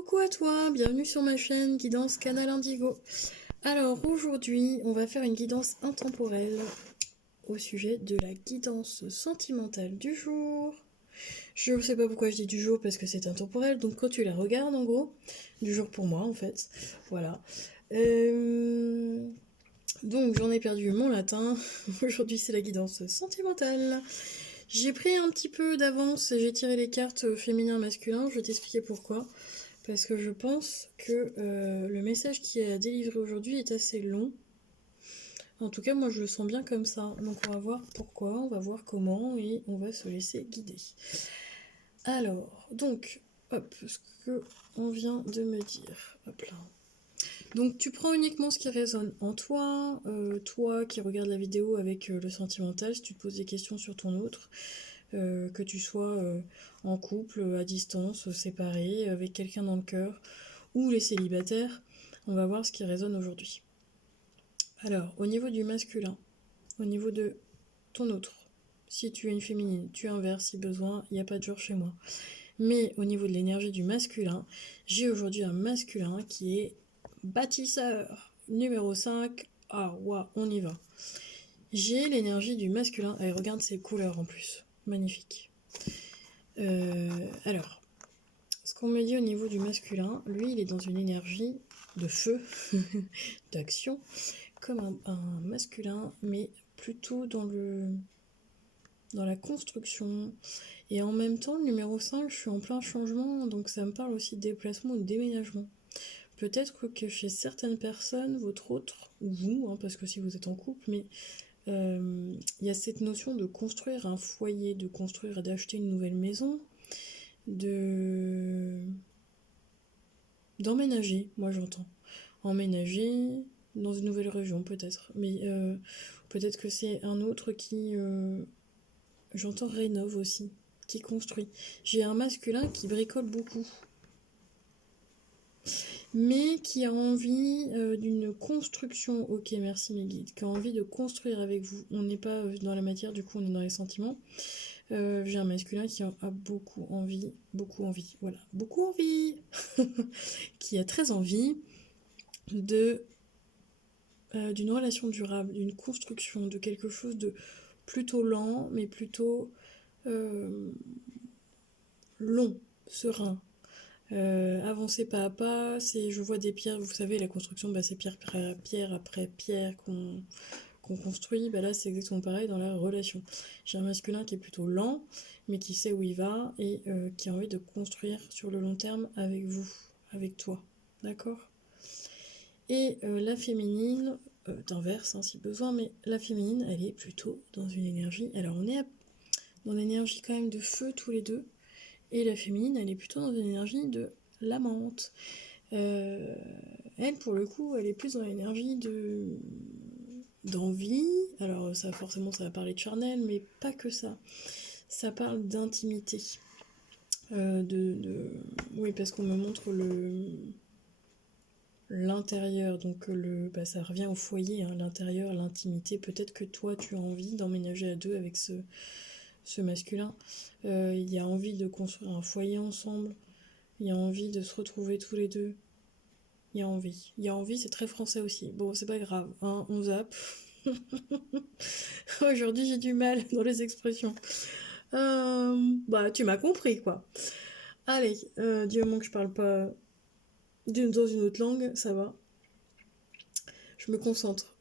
Coucou à toi, bienvenue sur ma chaîne Guidance Canal Indigo. Alors aujourd'hui, on va faire une guidance intemporelle au sujet de la guidance sentimentale du jour. Je ne sais pas pourquoi je dis du jour parce que c'est intemporel, donc quand tu la regardes en gros, du jour pour moi en fait, voilà. Donc j'en ai perdu mon latin, aujourd'hui c'est la guidance sentimentale. J'ai pris un petit peu d'avance, j'ai tiré les cartes féminin-masculin, je vais t'expliquer pourquoi. Parce que je pense que le message qui est à délivrer aujourd'hui est assez long. En tout cas, moi je le sens bien comme ça. Donc on va voir pourquoi, on va voir comment et on va se laisser guider. Alors, donc, hop, ce que on vient de me dire. Hop là. Donc tu prends uniquement ce qui résonne en toi, toi qui regardes la vidéo avec le sentimental, si tu te poses des questions sur ton autre, que tu sois en couple, à distance, séparé, avec quelqu'un dans le cœur, ou les célibataires, on va voir ce qui résonne aujourd'hui. Alors, au niveau du masculin, au niveau de ton autre, si tu es une féminine, tu inverses si besoin, il n'y a pas de jour chez moi. Mais au niveau de l'énergie du masculin, j'ai aujourd'hui un masculin qui est bâtisseur, numéro 5. Ah, waouh, on y va. J'ai l'énergie du masculin, et regarde ses couleurs en plus, magnifique. Alors, ce qu'on me dit au niveau du masculin, lui, il est dans une énergie de feu, d'action, comme un masculin, mais plutôt dans la construction. Et en même temps, le numéro 5, je suis en plein changement, donc ça me parle aussi de déplacement ou de déménagement. Peut-être que chez certaines personnes, votre autre, ou vous, hein, parce que si vous êtes en couple, mais il y a cette notion de construire un foyer, de construire et d'acheter une nouvelle maison, d'emménager, moi j'entends. Emménager dans une nouvelle région peut-être. Mais peut-être que c'est un autre qui, j'entends rénove aussi, qui construit. J'ai un masculin qui bricole beaucoup, mais qui a envie d'une construction. Ok, merci mes guides. Qui a envie de construire avec vous. On n'est pas dans la matière, du coup on est dans les sentiments. J'ai un masculin qui a beaucoup envie, voilà, beaucoup envie, qui a très envie de d'une relation durable, d'une construction, de quelque chose de plutôt lent, mais plutôt euh, long, serein. Avancer pas à pas, je vois des pierres, vous savez, la construction, bah, c'est pierre après pierre qu'on construit, bah là c'est exactement pareil dans la relation. J'ai un masculin qui est plutôt lent, mais qui sait où il va et qui a envie de construire sur le long terme avec vous, avec toi. D'accord? Et la féminine, d'inverse hein, si besoin, mais la féminine, elle est plutôt dans une énergie. Alors on est dans l'énergie quand même de feu tous les deux, et la féminine, elle est plutôt dans une énergie de l'amante. Euh, Elle, pour le coup, elle est plus dans l'énergie d'envie. Alors ça, forcément, ça va parler de charnel, mais pas que ça. Ça parle d'intimité. Oui, parce qu'on me montre l'intérieur, donc ça revient au foyer, hein, l'intérieur, l'intimité. Peut-être que toi, tu as envie d'emménager à deux avec ce masculin. Il y a envie de construire un foyer ensemble. Il y a envie de se retrouver tous les deux. Il y a envie. Il y a envie, c'est très français aussi. Bon, c'est pas grave, hein, on zappe. Aujourd'hui, j'ai du mal dans les expressions. Bah, tu m'as compris, quoi. Allez, du moment que je parle pas dans une autre langue, ça va. Je me concentre.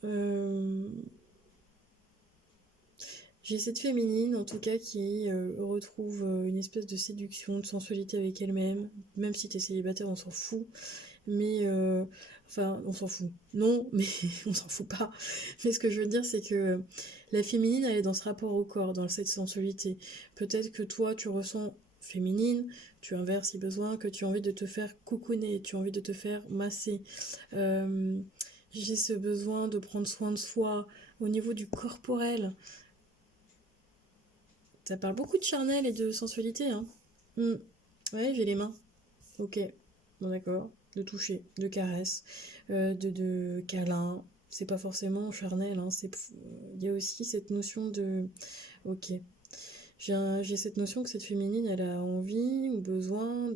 J'ai cette féminine, en tout cas, qui retrouve une espèce de séduction, de sensualité avec elle-même. Même si t'es célibataire, on s'en fout. Mais, enfin, on s'en fout. Non, mais on s'en fout pas. Mais ce que je veux dire, c'est que la féminine, elle est dans ce rapport au corps, dans cette sensualité. Peut-être que toi, tu ressens féminine, tu inverses si besoin, que tu as envie de te faire coucouner, tu as envie de te faire masser. Euh, j'ai ce besoin de prendre soin de soi au niveau du corporel. Ça parle beaucoup de charnel et de sensualité, hein. Hmm. Ouais, j'ai les mains. Ok, bon d'accord. De toucher, de caresse, de câlin. C'est pas forcément charnel, hein. Il y a aussi cette notion de... Ok. J'ai cette notion que cette féminine, elle a envie ou besoin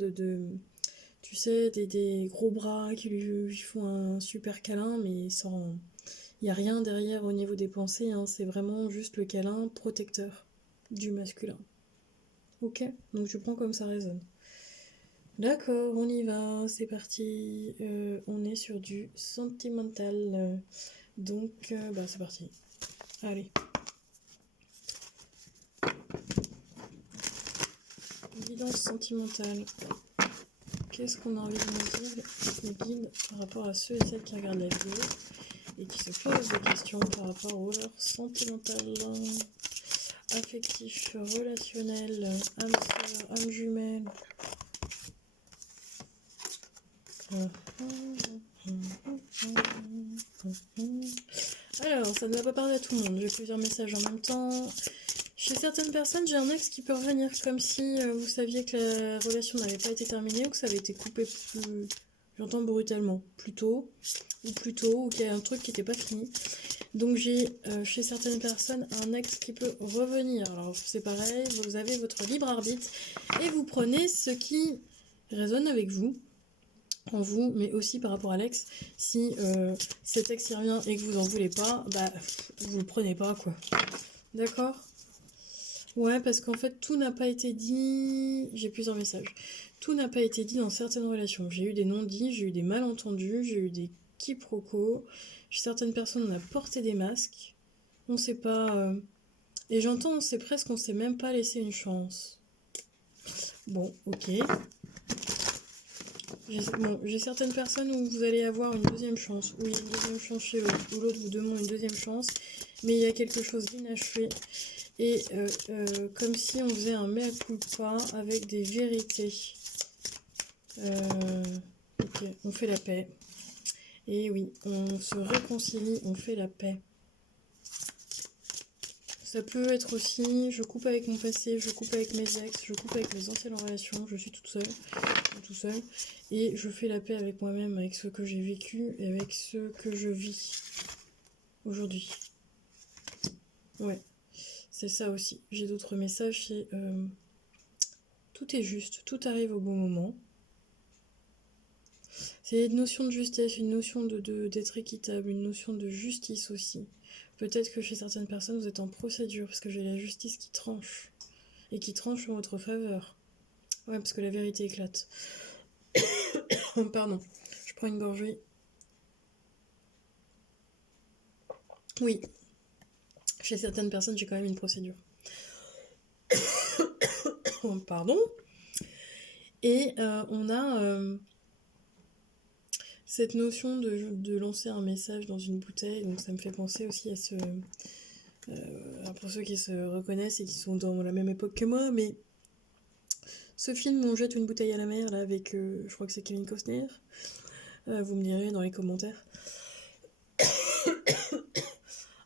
Tu sais, des gros bras qui lui font un super câlin, mais sans... Il n'y a rien derrière au niveau des pensées, hein, c'est vraiment juste le câlin protecteur du masculin. Ok, donc je prends comme ça résonne. D'accord, on y va, c'est parti. On est sur du sentimental. Donc, bah c'est parti. Allez. Guidance sentimentale. Qu'est-ce qu'on a envie de nous dire, les guides, par rapport à ceux et celles qui regardent la vidéo et qui se posent des questions par rapport au leur sentimental, affectif, relationnel, âme sœur, âme jumelle. Alors, ça ne va pas parler à tout le monde. J'ai plusieurs messages en même temps. Chez certaines personnes, j'ai un ex qui peut revenir comme si vous saviez que la relation n'avait pas été terminée ou que ça avait été coupé plus... J'entends brutalement. Plus tôt, ou qu'il y a un truc qui n'était pas fini. Donc j'ai chez certaines personnes un ex qui peut revenir. Alors c'est pareil, vous avez votre libre arbitre et vous prenez ce qui résonne avec vous, en vous, mais aussi par rapport à l'ex. Si cet ex y revient et que vous en voulez pas, bah vous le prenez pas quoi. D'accord ? Ouais, parce qu'en fait tout n'a pas été dit. J'ai plusieurs messages. Tout n'a pas été dit dans certaines relations. J'ai eu des non-dits, j'ai eu des malentendus, j'ai eu des quiproquos. Chez certaines personnes, on a porté des masques. On sait pas. Et j'entends, c'est presque, on sait même pas laisser une chance. Bon, ok. J'ai certaines personnes où vous allez avoir une deuxième chance, où il y a une deuxième chance chez eux, où l'autre vous demande une deuxième chance, mais il y a quelque chose d'inachevé. Et comme si on faisait un mea culpa avec des vérités. Ok, on fait la paix. Et oui, on se réconcilie, on fait la paix. Ça peut être aussi, je coupe avec mon passé, je coupe avec mes ex, je coupe avec mes anciennes relations, je suis toute seule, tout seul, et je fais la paix avec moi-même, avec ce que j'ai vécu et avec ce que je vis aujourd'hui. Ouais, c'est ça aussi. J'ai d'autres messages, c'est tout est juste, tout arrive au bon moment. C'est une notion de justesse, une notion d'être équitable, une notion de justice aussi. Peut-être que chez certaines personnes, vous êtes en procédure, parce que j'ai la justice qui tranche. Et qui tranche en votre faveur. Ouais, parce que la vérité éclate. Pardon, je prends une gorgée. Oui, chez certaines personnes, j'ai quand même une procédure. Pardon. Et on a cette notion de lancer un message dans une bouteille, donc ça me fait penser aussi à ce... pour ceux qui se reconnaissent et qui sont dans la même époque que moi, mais ce film où on jette une bouteille à la mer, là, avec, je crois que c'est Kevin Costner, vous me direz dans les commentaires.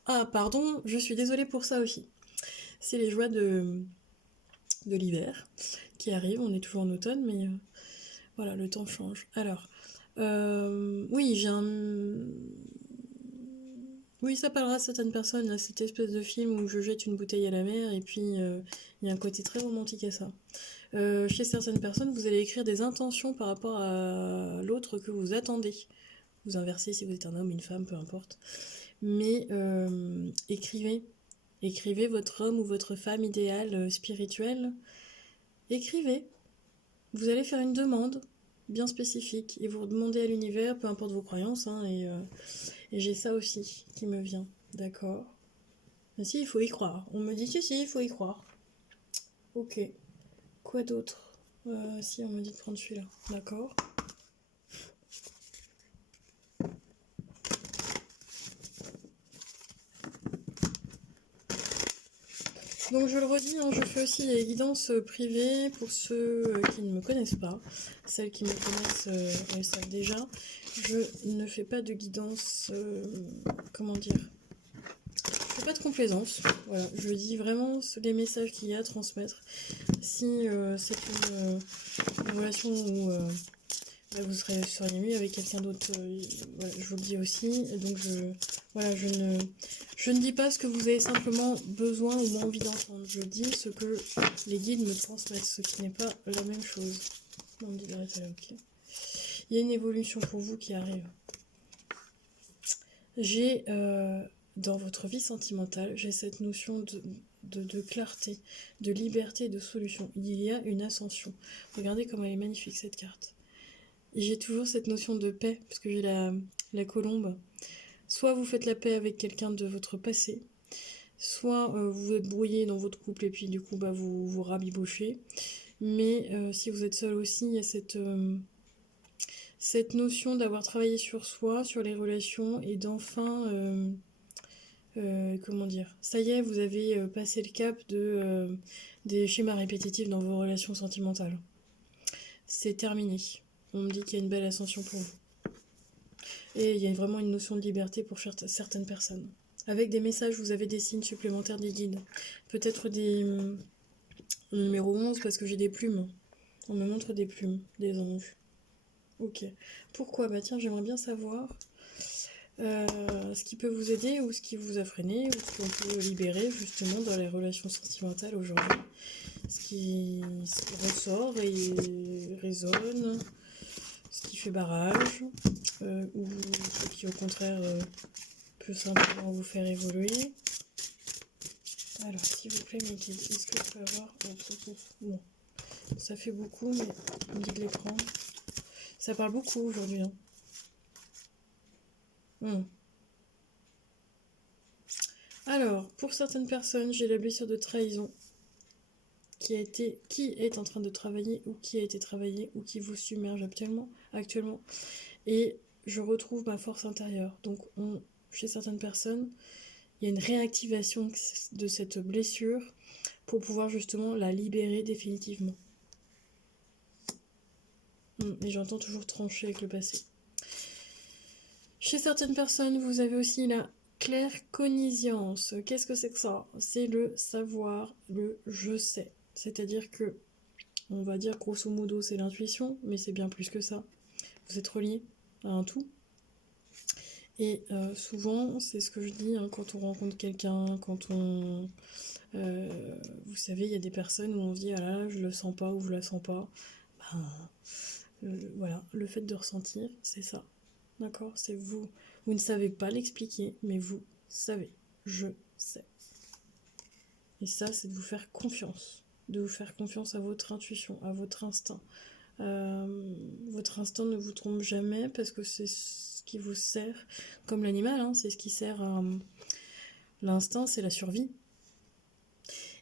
Ah, pardon, je suis désolée pour ça aussi. C'est les joies de l'hiver qui arrivent, on est toujours en automne, mais voilà, le temps change. Alors, oui, j'ai un... Oui, ça parlera à certaines personnes, là, cette espèce de film où je jette une bouteille à la mer, et puis il y a un côté très romantique à ça. Chez certaines personnes, vous allez écrire des intentions par rapport à l'autre que vous attendez. Vous inversez si vous êtes un homme, une femme, peu importe. Mais écrivez. Écrivez votre homme ou votre femme idéale spirituelle. Écrivez. Vous allez faire une demande bien spécifique et vous demandez à l'univers, peu importe vos croyances, hein, et j'ai ça aussi qui me vient, d'accord. Mais si, il faut y croire. On me dit si, il faut y croire. Ok. Quoi d'autre? Si, on me dit de prendre celui-là, d'accord. Donc je le redis, hein, je fais aussi des guidances privées pour ceux qui ne me connaissent pas. Celles qui me connaissent, elles savent déjà. Je ne fais pas de guidance, comment dire, je fais pas de complaisance. Voilà, je dis vraiment les messages qu'il y a à transmettre. Si c'est une relation où vous seriez mieux avec quelqu'un d'autre, voilà, je vous le dis aussi. Donc voilà, je ne dis pas ce que vous avez simplement besoin ou envie d'entendre. Je dis ce que les guides me transmettent, ce qui n'est pas la même chose. Non, on dit d'arrêter là, ok. Il y a une évolution pour vous qui arrive. J'ai, dans votre vie sentimentale, j'ai cette notion de clarté, de liberté, de solution. Il y a une ascension. Regardez comme elle est magnifique cette carte. J'ai toujours cette notion de paix, parce que j'ai la colombe. Soit vous faites la paix avec quelqu'un de votre passé, soit vous êtes brouillé dans votre couple et puis du coup vous vous rabibochez. Mais si vous êtes seul aussi, il y a cette notion d'avoir travaillé sur soi, sur les relations et d'enfin, comment dire, ça y est, vous avez passé le cap des schémas répétitifs dans vos relations sentimentales. C'est terminé. On me dit qu'il y a une belle ascension pour vous. Et il y a vraiment une notion de liberté pour certaines personnes. Avec des messages, vous avez des signes supplémentaires des guides. Peut-être des numéro 11 parce que j'ai des plumes. On me montre des plumes, des anges. Ok. Pourquoi? Bah tiens, j'aimerais bien savoir ce qui peut vous aider ou ce qui vous a freiné ou ce qu'on peut libérer justement dans les relations sentimentales aujourd'hui. Ce qui ressort et résonne, ce qui fait barrage ou ce qui au contraire peut simplement vous faire évoluer. Alors s'il vous plaît mes guides, est-ce que je peux avoir... Non, ça fait beaucoup mais on me dit de les prendre. Ça parle beaucoup aujourd'hui. Alors, pour certaines personnes, j'ai la blessure de trahison qui est en train de travailler ou qui a été travaillée ou qui vous submerge actuellement. Et je retrouve ma force intérieure. Donc, chez certaines personnes, il y a une réactivation de cette blessure pour pouvoir justement la libérer définitivement. Et j'entends toujours trancher avec le passé. Chez certaines personnes, vous avez aussi la claircognizance. Qu'est-ce que c'est que ça? C'est le savoir, le je sais. C'est-à-dire que, on va dire grosso modo, c'est l'intuition, mais c'est bien plus que ça. Vous êtes reliés à un tout. Et souvent, c'est ce que je dis quand on rencontre quelqu'un, quand on... vous savez, il y a des personnes où on se dit, ah là, je le sens pas ou je la sens pas. Voilà, le fait de ressentir, c'est ça. D'accord? C'est vous. Vous ne savez pas l'expliquer, mais vous savez. Je sais. Et ça, c'est de vous faire confiance. De vous faire confiance à votre intuition, à votre instinct. Votre instinct ne vous trompe jamais parce que c'est ce qui vous sert, comme l'animal, c'est ce qui sert à... L'instinct, c'est la survie.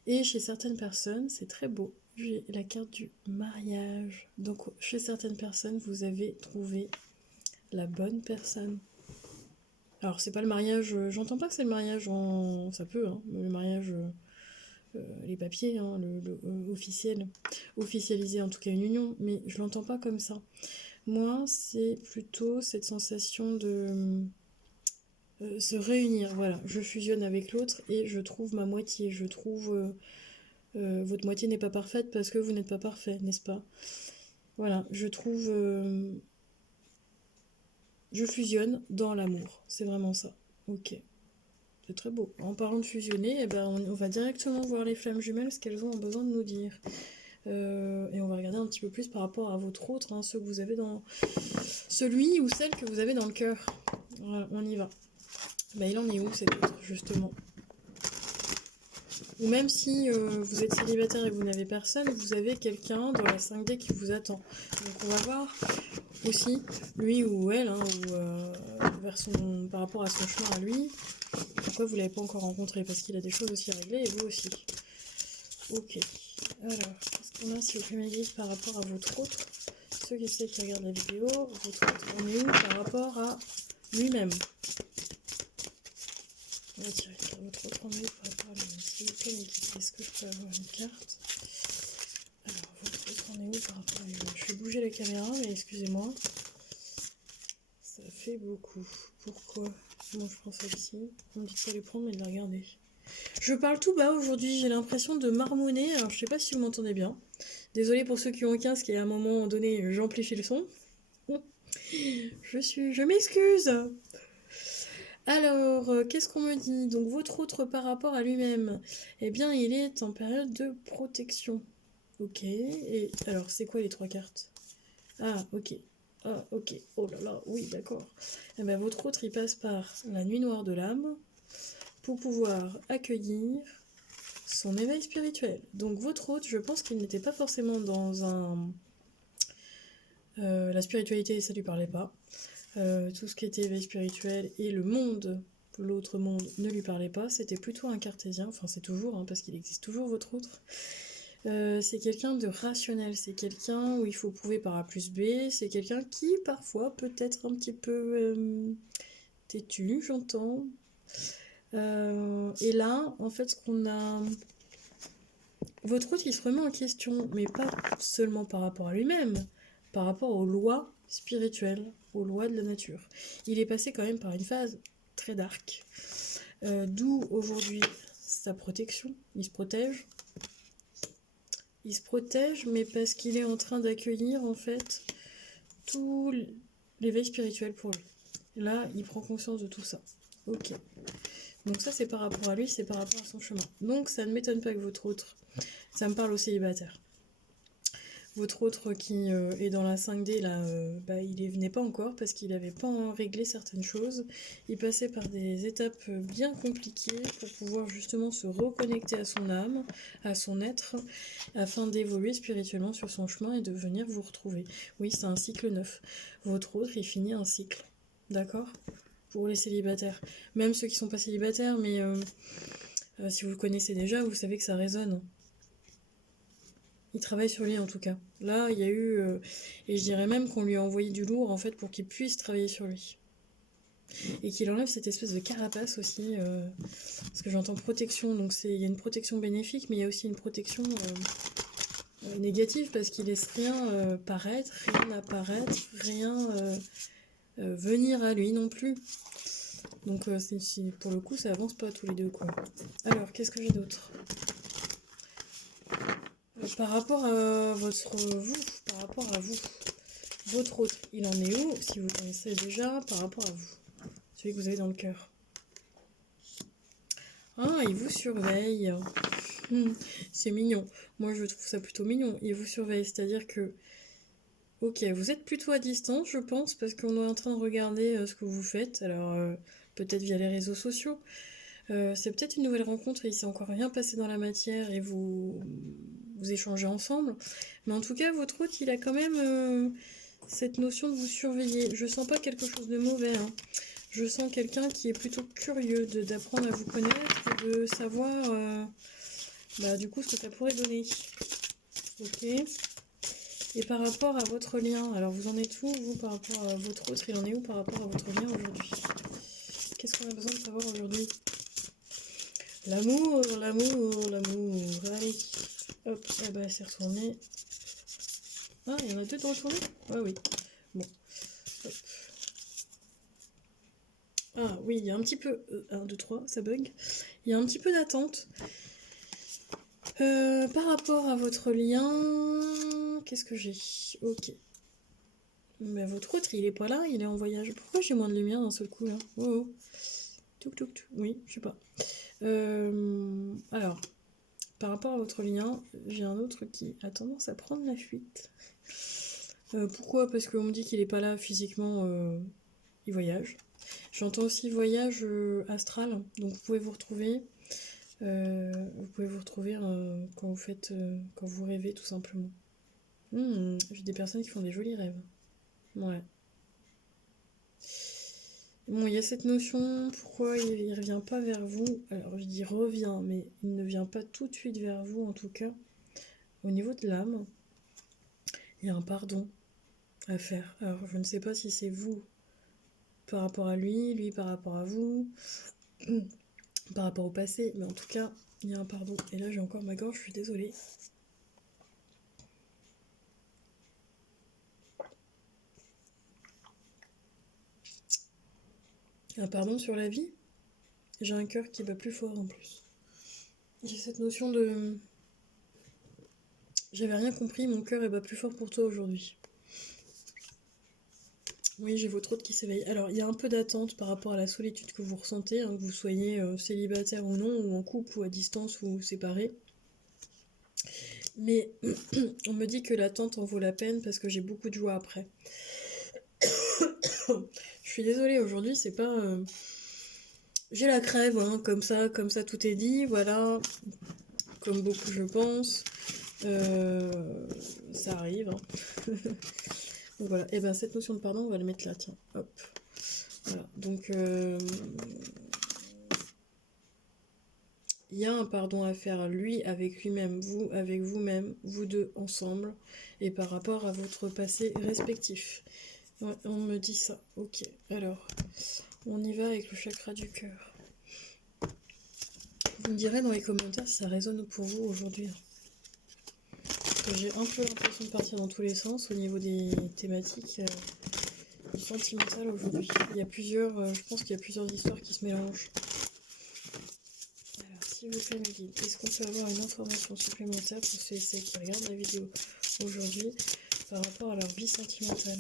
Et chez certaines personnes, c'est très beau. J'ai la carte du mariage. Donc, chez certaines personnes, vous avez trouvé la bonne personne. Alors, c'est pas le mariage... j'entends pas que c'est le mariage en... Ça peut, le mariage... les papiers, officiel. Officialiser en tout cas une union. Mais je l'entends pas comme ça. Moi, c'est plutôt cette sensation de... se réunir, voilà. Je fusionne avec l'autre et je trouve ma moitié. Je trouve... votre moitié n'est pas parfaite parce que vous n'êtes pas parfait, n'est-ce pas? Voilà, je trouve... je fusionne dans l'amour. C'est vraiment ça. Ok. C'est très beau. En parlant de fusionner, eh ben, on va directement voir les flammes jumelles, ce qu'elles ont besoin de nous dire. Et on va regarder un petit peu plus par rapport à votre autre, ceux que vous avez dans... Celui ou celle que vous avez dans le cœur. Voilà, on y va. Bah, il en est où cet autre, justement? Ou même si vous êtes célibataire et que vous n'avez personne, vous avez quelqu'un dans la 5D qui vous attend. Donc on va voir aussi, lui ou elle, par rapport à son chemin à lui, pourquoi vous ne l'avez pas encore rencontré? Parce qu'il a des choses aussi à régler et vous aussi. Ok. Alors, qu'est-ce qu'on a si vous pouvez m'aider par rapport à votre autre? Ceux qui regardent la vidéo, votre autre, on est où par rapport à lui-même? On va tirer votre autre, on est où par rapport à lui-même? S'il vous plaît, est-ce que je peux avoir une carte? Alors, votre autre, on est où par rapport à lui-même? Je vais bouger la caméra, mais excusez-moi. Ça fait beaucoup. Pourquoi? Moi, je prends celle-ci. On me dit de pas les prendre, mais de la regarder. Je parle tout bas aujourd'hui, j'ai l'impression de marmonner, alors je sais pas si vous m'entendez bien. Désolée pour ceux qui ont un casque et à un moment donné j'amplifie le son. Je m'excuse. Alors, qu'est-ce qu'on me dit? Donc votre autre par rapport à lui-même, eh bien il est en période de protection. Ok, et alors c'est quoi les trois cartes? Ah, ok. Ah, ok. Oh là là, oui, d'accord. Eh ben, votre autre, il passe par la nuit noire de l'âme pour pouvoir accueillir son éveil spirituel. Donc votre hôte, je pense qu'il n'était pas forcément dans un... la spiritualité, ça lui parlait pas. Tout ce qui était éveil spirituel et le monde, l'autre monde, ne lui parlait pas. C'était plutôt un cartésien, enfin c'est toujours, hein, parce qu'il existe toujours votre autre. C'est quelqu'un de rationnel, c'est quelqu'un où il faut prouver par A plus B, c'est quelqu'un qui parfois peut être un petit peu têtu, j'entends. Et là, en fait, ce qu'on a... Votre hôte, il se remet en question, mais pas seulement par rapport à lui-même, par rapport aux lois spirituelles, aux lois de la nature. Il est passé quand même par une phase très dark, d'où aujourd'hui sa protection. Il se protège. Il se protège, mais parce qu'il est en train d'accueillir, en fait, tout l'éveil spirituel pour lui. Là, il prend conscience de tout ça. Ok. Donc ça, c'est par rapport à lui, c'est par rapport à son chemin. Donc ça ne m'étonne pas que votre autre, ça me parle au célibataire. Votre autre qui est dans la 5D, là, il venait pas encore parce qu'il n'avait pas réglé certaines choses. Il passait par des étapes bien compliquées pour pouvoir justement se reconnecter à son âme, à son être, afin d'évoluer spirituellement sur son chemin et de venir vous retrouver. Oui, c'est un cycle neuf. Votre autre, il finit un cycle. D'accord ? Pour les célibataires. Même ceux qui sont pas célibataires, mais si vous le connaissez déjà, vous savez que ça résonne. Il travaille sur lui en tout cas. Là, il y a eu... et je dirais même qu'on lui a envoyé du lourd en fait pour qu'il puisse travailler sur lui. Et qu'il enlève cette espèce de carapace aussi. Parce que j'entends protection, donc il y a une protection bénéfique, mais il y a aussi une protection négative parce qu'il laisse rien paraître, rien apparaître, rien venir à lui non plus. Donc pour le coup, ça avance pas tous les deux quoi. Alors, qu'est-ce que j'ai d'autre ? Par rapport à vous, votre autre, il en est où, si vous connaissez déjà, par rapport à vous, celui que vous avez dans le cœur. Ah, il vous surveille. C'est mignon. Moi, je trouve ça plutôt mignon. Il vous surveille, c'est-à-dire que, ok, vous êtes plutôt à distance, je pense, parce qu'on est en train de regarder ce que vous faites. Alors, peut-être via les réseaux sociaux. C'est peut-être une nouvelle rencontre et il s'est encore rien passé dans la matière et vous échangez ensemble. Mais en tout cas, votre hôte, il a quand même cette notion de vous surveiller. Je sens pas quelque chose de mauvais. Hein. Je sens quelqu'un qui est plutôt curieux d'apprendre à vous connaître et de savoir du coup ce que ça pourrait donner. Ok. Et par rapport à votre lien, alors vous en êtes où, vous, par rapport à votre autre, il en est où par rapport à votre lien aujourd'hui? Qu'est-ce qu'on a besoin de savoir aujourd'hui? L'amour, l'amour, l'amour. Allez. Hop, eh ben, c'est retourné. Ah, il y en a deux de retournés? Ah oui. Bon. Hop. Ah oui, il y a un petit peu... 1, 2, 3, ça bug. Il y a un petit peu d'attente. Par rapport à votre lien... Qu'est-ce que j'ai? Ok. Mais votre autre, il est pas là, il est en voyage. Pourquoi j'ai moins de lumière d'un seul coup, là? Oh, oh. Touk, touk, touk. Oui, je sais pas. Alors... Par rapport à votre lien, j'ai un autre qui a tendance à prendre la fuite. Pourquoi? Parce qu'on me dit qu'il n'est pas là physiquement, il voyage. J'entends aussi voyage astral, donc vous pouvez vous retrouver. Quand vous faites, quand vous rêvez tout simplement. J'ai des personnes qui font des jolis rêves. Ouais. Bon, il y a cette notion, pourquoi il revient pas vers vous? Alors je dis revient, mais il ne vient pas tout de suite vers vous en tout cas. Au niveau de l'âme, il y a un pardon à faire. Alors je ne sais pas si c'est vous par rapport à lui par rapport à vous, par rapport au passé, mais en tout cas, il y a un pardon. Et là j'ai encore ma gorge, je suis désolée. Un pardon sur la vie. J'ai un cœur qui bat plus fort en plus. J'ai cette notion de... J'avais rien compris, mon cœur bat plus fort pour toi aujourd'hui. Oui, j'ai votre autre qui s'éveille. Alors, il y a un peu d'attente par rapport à la solitude que vous ressentez, hein, que vous soyez célibataire ou non, ou en couple, ou à distance, ou séparé. Mais on me dit que l'attente en vaut la peine parce que j'ai beaucoup de joie après. Je suis désolée, aujourd'hui, c'est pas... J'ai la crève, hein, comme ça, tout est dit, voilà. Comme beaucoup, je pense. Ça arrive, hein. Donc voilà, et ben cette notion de pardon, on va le mettre là, tiens, hop. Voilà, donc il y a un pardon à faire, lui avec lui-même, vous avec vous-même, vous deux ensemble, et par rapport à votre passé respectif. Ouais, on me dit ça, ok. Alors, on y va avec le chakra du cœur. Vous me direz dans les commentaires si ça résonne pour vous aujourd'hui. J'ai un peu l'impression de partir dans tous les sens au niveau des thématiques sentimentales aujourd'hui. Il y a plusieurs, je pense qu'il y a plusieurs histoires qui se mélangent. Alors, s'il vous plaît, mes guides, est-ce qu'on peut avoir une information supplémentaire pour ceux et celles qui regardent la vidéo aujourd'hui par rapport à leur vie sentimentale?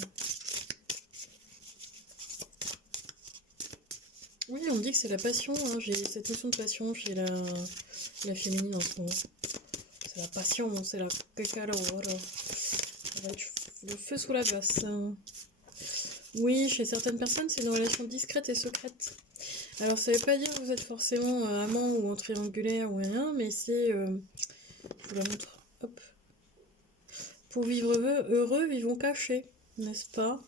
Oui, on me dit que c'est la passion, hein. J'ai cette notion de passion chez la féminine en ce moment. C'est la passion, c'est la cacao, voilà. Ça va être le feu sous la glace. Oui, chez certaines personnes, c'est une relation discrète et secrète. Alors, ça veut pas dire que vous êtes forcément amant ou en triangulaire ou rien, mais c'est... je vous la montre. Hop. Pour vivre heureux, vivons cachés, n'est-ce pas?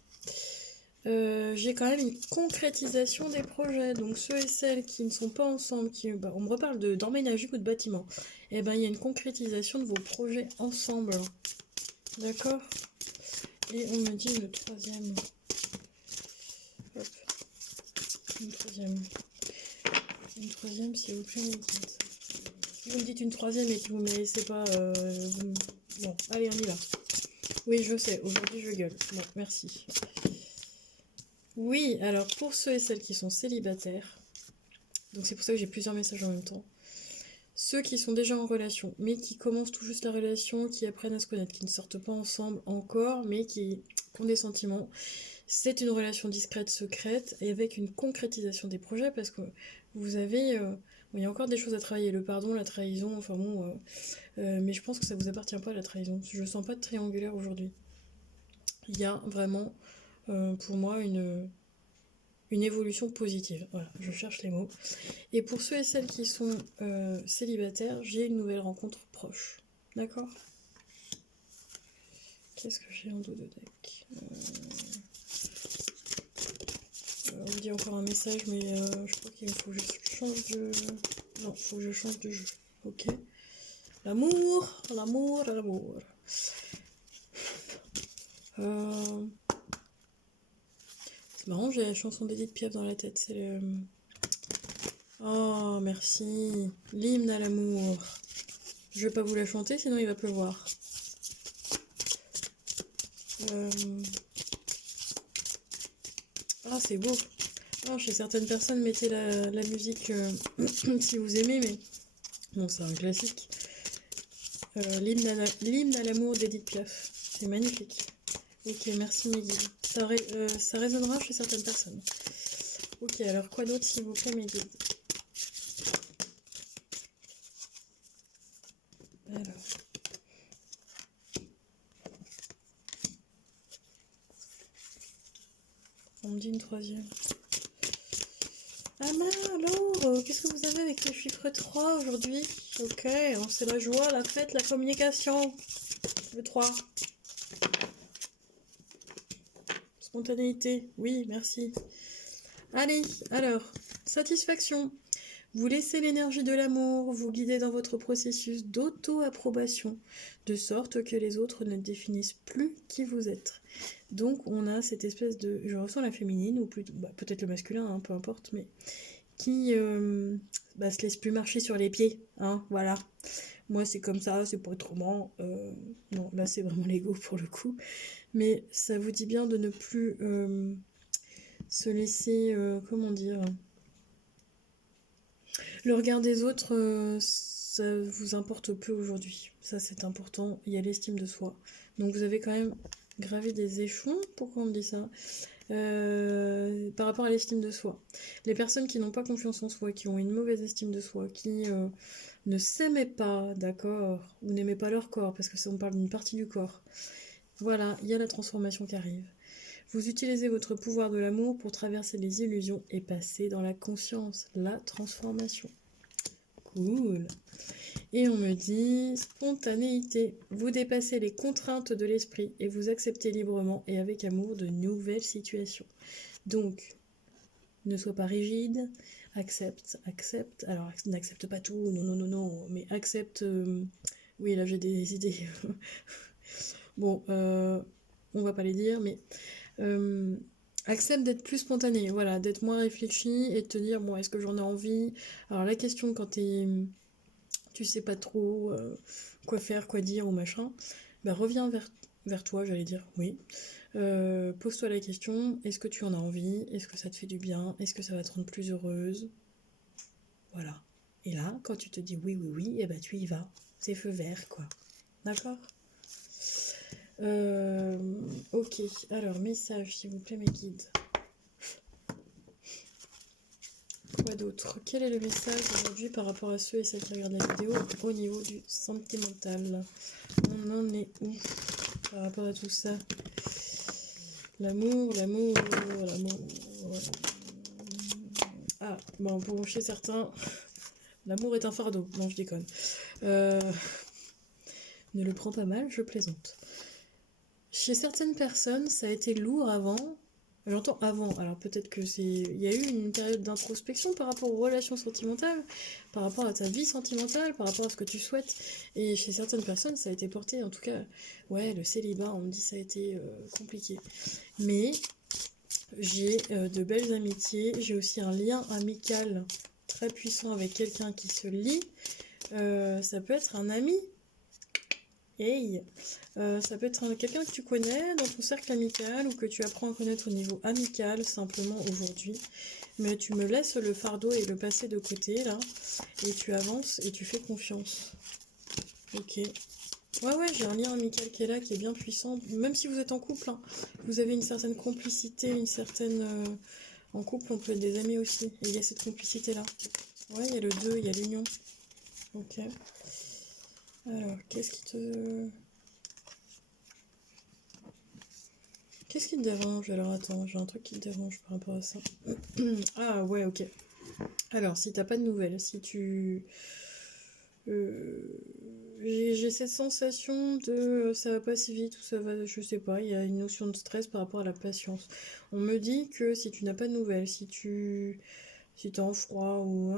J'ai quand même une concrétisation des projets. Donc ceux et celles qui ne sont pas ensemble, on me reparle d'emménager ou de bâtiment. Eh ben il y a une concrétisation de vos projets ensemble. D'accord? Et on me dit le troisième. Hop. Une troisième. Une troisième, s'il vous plaît, me dites. Si vous me dites une troisième et que vous ne me laissez pas... Bon, allez, on y va. Oui, je sais, aujourd'hui je gueule. Bon, merci. Oui, alors pour ceux et celles qui sont célibataires, donc c'est pour ça que j'ai plusieurs messages en même temps, ceux qui sont déjà en relation, mais qui commencent tout juste la relation, qui apprennent à se connaître, qui ne sortent pas ensemble encore, mais qui ont des sentiments, c'est une relation discrète, secrète, et avec une concrétisation des projets, parce que vous avez... il y a encore des choses à travailler, le pardon, la trahison, enfin bon... mais je pense que ça vous appartient pas, la trahison. Je sens pas de triangulaire aujourd'hui. Il y a vraiment, pour moi, une évolution positive. Voilà, je cherche les mots. Et pour ceux et celles qui sont célibataires, j'ai une nouvelle rencontre proche. D'accord? Qu'est-ce que j'ai en dos de deck? On me dit encore un message, mais je crois qu'il faut que je change de... Non, il faut que je change de jeu. Ok. L'amour, l'amour, l'amour. C'est marrant, j'ai la chanson d'Edith Piaf dans la tête. C'est le... Oh, merci. L'hymne à l'amour. Je vais pas vous la chanter, sinon il va pleuvoir. Ah, c'est beau. Oh, chez certaines personnes, mettez la musique si vous aimez, mais bon, c'est un classique. L'hymne à l'amour d'Edith Piaf. C'est magnifique. Ok, merci mes guides. Ça résonnera chez certaines personnes. Ok, alors quoi d'autre s'il vous plaît mes guides? Alors. On me dit une troisième. Ah alors, qu'est-ce que vous avez avec le chiffre 3 aujourd'hui? Ok, c'est la joie, la fête, la communication. Le 3. Spontanéité, oui, merci. Allez, alors, satisfaction. Vous laissez l'énergie de l'amour vous guider dans votre processus d'auto-approbation, de sorte que les autres ne définissent plus qui vous êtes. Donc on a cette espèce de... Je ressens la féminine, ou plutôt peut-être le masculin, hein, peu importe, mais qui se laisse plus marcher sur les pieds, hein, voilà. Moi c'est comme ça, c'est pas autrement. Non, là c'est vraiment l'ego pour le coup. Mais ça vous dit bien de ne plus se laisser, comment dire... Le regard des autres, ça vous importe peu aujourd'hui. Ça, c'est important. Il y a l'estime de soi. Donc, vous avez quand même gravé des échelons. Pourquoi on me dit ça? Par rapport à l'estime de soi. Les personnes qui n'ont pas confiance en soi, qui ont une mauvaise estime de soi, qui ne s'aimaient pas, d'accord, ou n'aimaient pas leur corps, parce que ça, on parle d'une partie du corps. Voilà, il y a la transformation qui arrive. Vous utilisez votre pouvoir de l'amour pour traverser les illusions et passer dans la conscience, la transformation. Cool. Et on me dit spontanéité. Vous dépassez les contraintes de l'esprit et vous acceptez librement et avec amour de nouvelles situations. Donc, ne sois pas rigide, accepte. Alors, n'accepte pas tout, non, mais accepte. Oui, là j'ai des idées. Bon, on va pas les dire, mais accepte d'être plus spontané, voilà, d'être moins réfléchi et de te dire, bon, est-ce que j'en ai envie? Alors, la question quand tu sais pas trop quoi faire, quoi dire ou machin, bah reviens vers toi, j'allais dire, oui. Pose-toi la question, est-ce que tu en as envie? Est-ce que ça te fait du bien? Est-ce que ça va te rendre plus heureuse? Voilà. Et là, quand tu te dis oui, et bah tu y vas. C'est feu vert, quoi. D'accord? Ok, alors message, s'il vous plaît, mes guides. Quoi d'autre? Quel est le message aujourd'hui par rapport à ceux et celles qui regardent la vidéo au niveau du sentimental? On en est où par rapport à tout ça? L'amour. Ah, bon, pour chez certains, l'amour est un fardeau. Non, je déconne. Ne le prends pas mal, je plaisante. Chez certaines personnes, ça a été lourd avant. J'entends avant, alors peut-être que c'est... Il y a eu une période d'introspection par rapport aux relations sentimentales, par rapport à ta vie sentimentale, par rapport à ce que tu souhaites. Et chez certaines personnes, ça a été porté, en tout cas, ouais, le célibat, on me dit ça a été compliqué. Mais j'ai de belles amitiés, j'ai aussi un lien amical très puissant avec quelqu'un qui se lie. Ça peut être un ami. Hey, ça peut être quelqu'un que tu connais dans ton cercle amical ou que tu apprends à connaître au niveau amical simplement aujourd'hui. Mais tu me laisses le fardeau et le passé de côté là et tu avances et tu fais confiance. Ok. Ouais, j'ai un lien amical qui est là, qui est bien puissant. Même si vous êtes en couple, hein, vous avez une certaine complicité, une certaine... En couple, on peut être des amis aussi. Et il y a cette complicité là. Ouais, il y a le 2, il y a l'union. Ok. Alors, qu'est-ce qui te dérange? Alors attends, j'ai un truc qui te dérange par rapport à ça. Ah ouais, ok. Alors, si t'as pas de nouvelles, si tu... j'ai cette sensation de ça va pas si vite ou ça va, je sais pas, il y a une notion de stress par rapport à la patience. On me dit que si tu n'as pas de nouvelles, si t'es en froid ou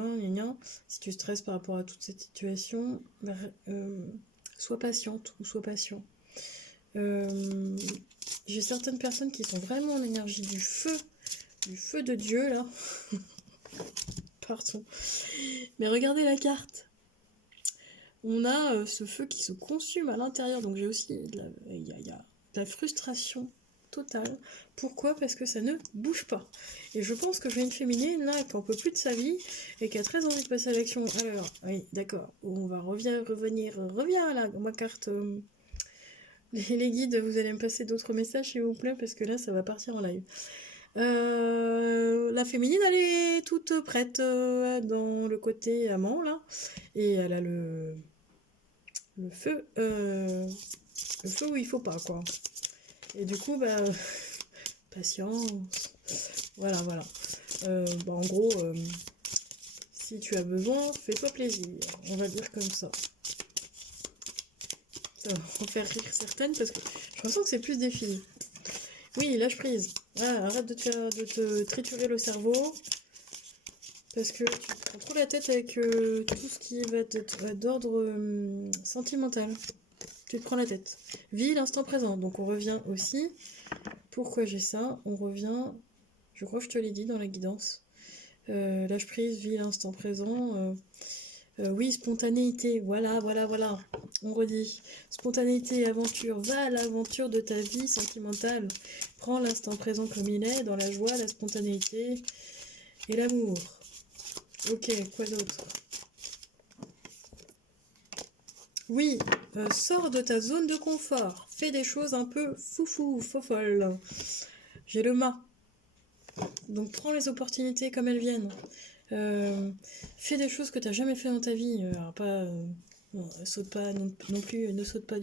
si tu stresses par rapport à toute cette situation, sois patiente ou sois patient. J'ai certaines personnes qui sont vraiment en énergie du feu de Dieu là. Pardon. Mais regardez la carte. On a ce feu qui se consume à l'intérieur, donc j'ai aussi il y a de la frustration totale. Pourquoi? Parce que ça ne bouge pas. Et je pense que j'ai une féminine là qui en peut plus de sa vie et qui a très envie de passer à l'action. Alors, oui, d'accord, on va reviens là, ma carte. Les guides, vous allez me passer d'autres messages s'il vous plaît, parce que là ça va partir en live. La féminine, elle est toute prête dans le côté amant là, et elle a le feu, où il faut pas quoi. Et du coup, bah, patience. Voilà. En gros, si tu as besoin, fais-toi plaisir. On va dire comme ça. Ça va en faire rire certaines parce que je ressens que c'est plus des filles. Oui, lâche prise. Ah, arrête de te triturer le cerveau. Parce que tu te prends trop la tête avec tout ce qui va être d'ordre sentimental. Tu te prends la tête. Vis l'instant présent. Donc on revient aussi. Pourquoi j'ai ça? On revient. Je crois que je te l'ai dit dans la guidance. Lâche prise, vis l'instant présent. Oui, spontanéité. Voilà. On redit. Spontanéité, aventure. Va à l'aventure de ta vie sentimentale. Prends l'instant présent comme il est, dans la joie, la spontanéité et l'amour. Ok, quoi d'autre? Oui, sors de ta zone de confort. Fais des choses un peu fofolles. J'ai le mât. Donc prends les opportunités comme elles viennent. Fais des choses que tu n'as jamais fait dans ta vie. Alors pas Bon, saute pas non plus, ne saute pas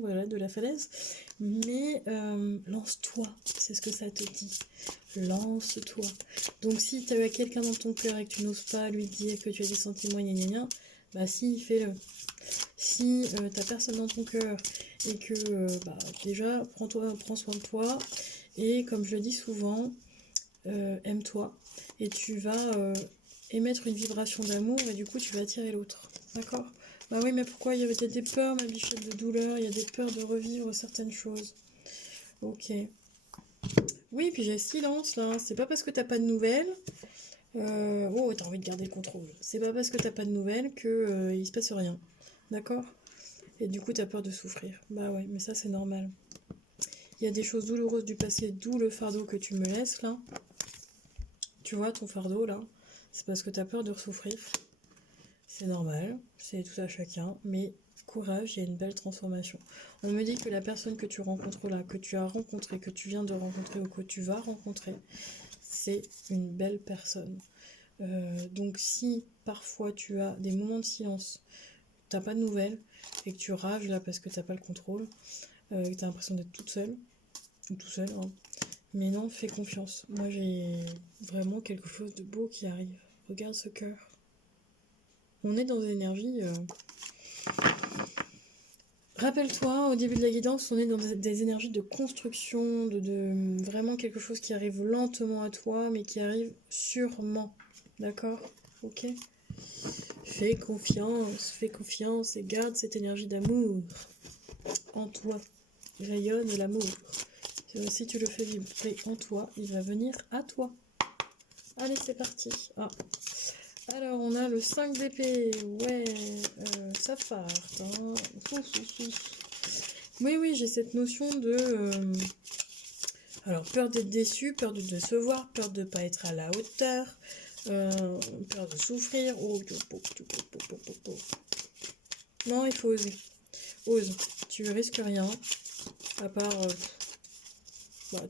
voilà, de la falaise, mais lance-toi, c'est ce que ça te dit. Lance-toi. Donc si tu as quelqu'un dans ton cœur et que tu n'oses pas lui dire que tu as des sentiments, gna gna gna, bah si, fais-le. Si t'as personne dans ton cœur et que déjà prends soin de toi et comme je le dis souvent, aime-toi et tu vas émettre une vibration d'amour et du coup tu vas attirer l'autre. D'accord? Bah oui, mais pourquoi? Il y avait peut-être des peurs, ma bichette, de douleur, il y a des peurs de revivre certaines choses. Ok. Oui, puis j'ai silence là, c'est pas parce que t'as pas de nouvelles. Oh, t'as envie de garder le contrôle. C'est pas parce que t'as pas de nouvelles que il se passe rien. D'accord? Et du coup, t'as peur de souffrir. Bah ouais, mais ça, c'est normal. Il y a des choses douloureuses du passé, d'où le fardeau que tu me laisses là. Tu vois, ton fardeau là, c'est parce que t'as peur de souffrir. C'est normal, c'est tout à chacun, mais courage, il y a une belle transformation. On me dit que la personne que tu rencontres là, que tu as rencontrée, que tu viens de rencontrer ou que tu vas rencontrer, c'est une belle personne. Donc si parfois tu as des moments de silence, t'as pas de nouvelles et que tu rages là parce que t'as pas le contrôle, que t'as l'impression d'être toute seule, ou tout seul, hein. Mais non, fais confiance. Moi j'ai vraiment quelque chose de beau qui arrive. Regarde ce cœur. On est dans des énergies. Rappelle-toi, au début de la guidance, on est dans des énergies de construction, de vraiment quelque chose qui arrive lentement à toi, mais qui arrive sûrement. D'accord? Ok? Fais confiance et garde cette énergie d'amour en toi. Rayonne l'amour. Si tu le fais vibrer en toi, il va venir à toi. Allez, c'est parti. Ah. Alors, on a le 5 d'épée. Ouais, ça part. Hein. Oui, oui, j'ai cette notion de... alors, peur d'être déçu, peur de décevoir, peur de ne pas être à la hauteur, peur de souffrir. Oh, non, il faut oser. Ose. Tu risques rien, à part...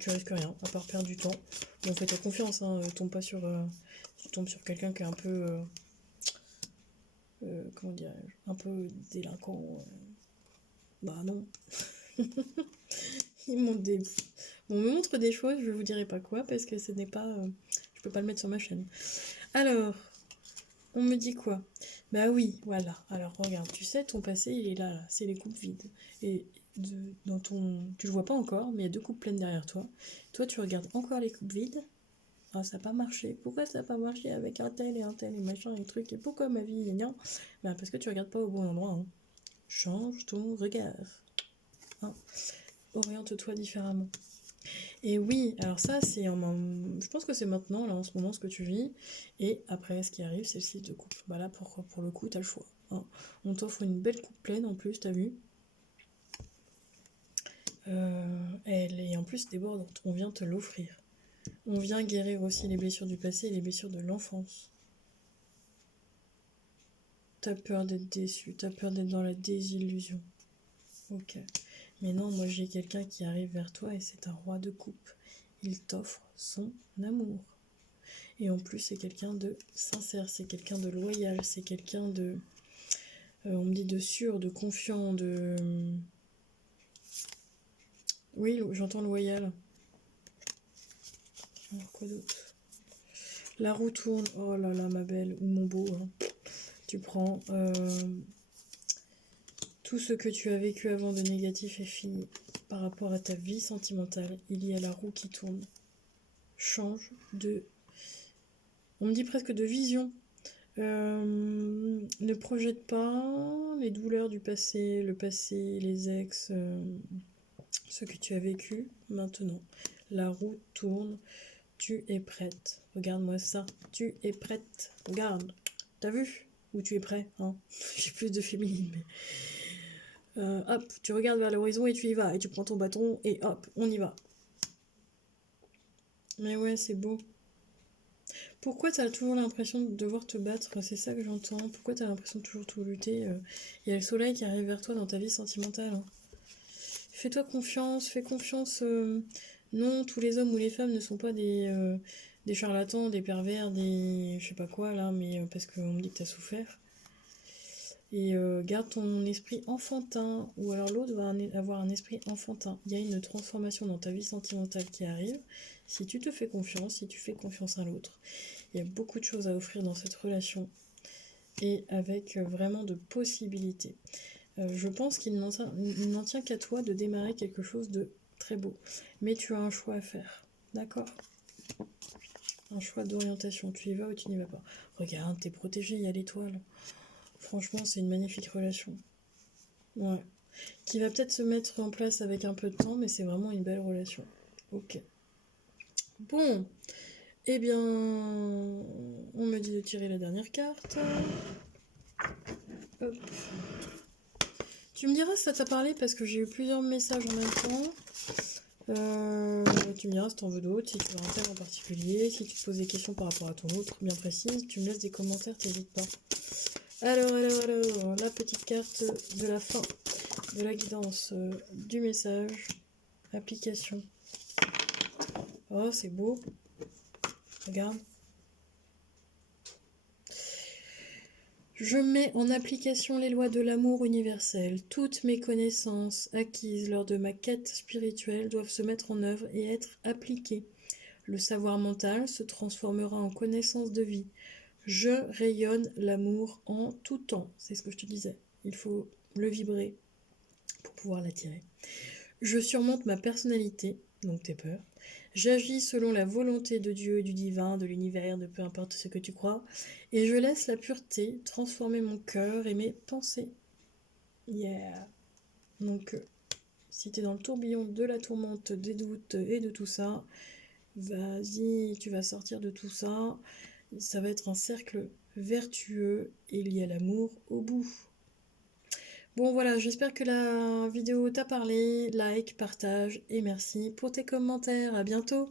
tu risques rien, à part perdre du temps. Bon, fais-toi confiance, hein, tombe pas sur... tu tombes sur quelqu'un qui est un peu... comment dirais-je, un peu délinquant. Bah non. On me montre des choses, je vous dirai pas quoi, parce que ce n'est pas... je peux pas le mettre sur ma chaîne. Alors, on me dit quoi? Bah oui, voilà. Alors regarde, tu sais, ton passé, il est là, là. C'est les coupes vides. Et dans ton... Tu le vois pas encore, mais il y a 2 coupes pleines derrière toi. Toi, tu regardes encore les coupes vides. Ah, ça n'a pas marché. Pourquoi ça n'a pas marché avec un tel et machin et truc? Et pourquoi ma vie est bien? Bah parce que tu regardes pas au bon endroit. Hein. Change ton regard. Hein. Oriente-toi différemment. Et oui, alors ça, c'est je pense que c'est maintenant, là, en ce moment, ce que tu vis. Et après, ce qui arrive, c'est le 6 de coupe. Bah là, pour le coup, t'as le choix. Hein. On t'offre une belle coupe pleine, en plus, t'as vu. Elle est en plus débordante. On vient te l'offrir. On vient guérir aussi les blessures du passé et les blessures de l'enfance. T'as peur d'être déçu, t'as peur d'être dans la désillusion. Ok. Mais non, moi j'ai quelqu'un qui arrive vers toi et c'est un roi de coupe. Il t'offre son amour. Et en plus, c'est quelqu'un de sincère, c'est quelqu'un de loyal, c'est quelqu'un de... on me dit de sûr, de confiant, de... Oui, j'entends loyal. Alors, quoi d'autre? La roue tourne. Oh là là, ma belle, ou mon beau. Hein. Tu prends... tout ce que tu as vécu avant de négatif est fini. Par rapport à ta vie sentimentale, il y a la roue qui tourne. Change de... On me dit presque de vision. Ne projette pas les douleurs du passé, le passé, les ex, ce que tu as vécu maintenant. La roue tourne, tu es prête. Regarde-moi ça, tu es prête. Regarde, t'as vu? Ou tu es prêt, hein? J'ai plus de féminine, mais... hop, tu regardes vers l'horizon et tu y vas. Et tu prends ton bâton et hop, on y va. Mais ouais, c'est beau. Pourquoi t'as toujours l'impression de devoir te battre? C'est ça que j'entends. Pourquoi t'as l'impression de toujours tout lutter? Il y a le soleil qui arrive vers toi dans ta vie sentimentale. Hein. Fais-toi confiance, fais confiance. Non, tous les hommes ou les femmes ne sont pas des charlatans, des pervers, des... je sais pas quoi là, mais parce qu'on me dit que t'as souffert. Et garde ton esprit enfantin, ou alors l'autre va avoir un esprit enfantin. Il y a une transformation dans ta vie sentimentale qui arrive, si tu te fais confiance, si tu fais confiance à l'autre. Il y a beaucoup de choses à offrir dans cette relation, et avec vraiment de possibilités. Je pense qu'il n'en tient qu'à toi de démarrer quelque chose de très beau. Mais tu as un choix à faire, d'accord? Un choix d'orientation, tu y vas ou tu n'y vas pas. Regarde, t'es protégé, il y a l'étoile. Franchement, c'est une magnifique relation. Ouais. Qui va peut-être se mettre en place avec un peu de temps, mais c'est vraiment une belle relation. Ok. Bon. Eh bien, on me dit de tirer la dernière carte. Hop. Tu me diras si ça t'a parlé parce que j'ai eu plusieurs messages en même temps. Tu me diras si t'en veux d'autres, si tu veux un thème en particulier, si tu te poses des questions par rapport à ton autre bien précise, tu me laisses des commentaires, t'hésites pas. Alors, la petite carte de la fin de la guidance du message, application. Oh, c'est beau. Regarde. Je mets en application les lois de l'amour universel. Toutes mes connaissances acquises lors de ma quête spirituelle doivent se mettre en œuvre et être appliquées. Le savoir mental se transformera en connaissance de vie. Je rayonne l'amour en tout temps. C'est ce que je te disais. Il faut le vibrer pour pouvoir l'attirer. Je surmonte ma personnalité, donc tes peurs. J'agis selon la volonté de Dieu et du divin, de l'univers, de peu importe ce que tu crois. Et je laisse la pureté transformer mon cœur et mes pensées. Yeah. Donc, si t'es dans le tourbillon de la tourmente, des doutes et de tout ça, vas-y, tu vas sortir de tout ça. Ça va être un cercle vertueux et il y a l'amour au bout. Bon voilà, j'espère que la vidéo t'a parlé. Like, partage et merci pour tes commentaires. À bientôt!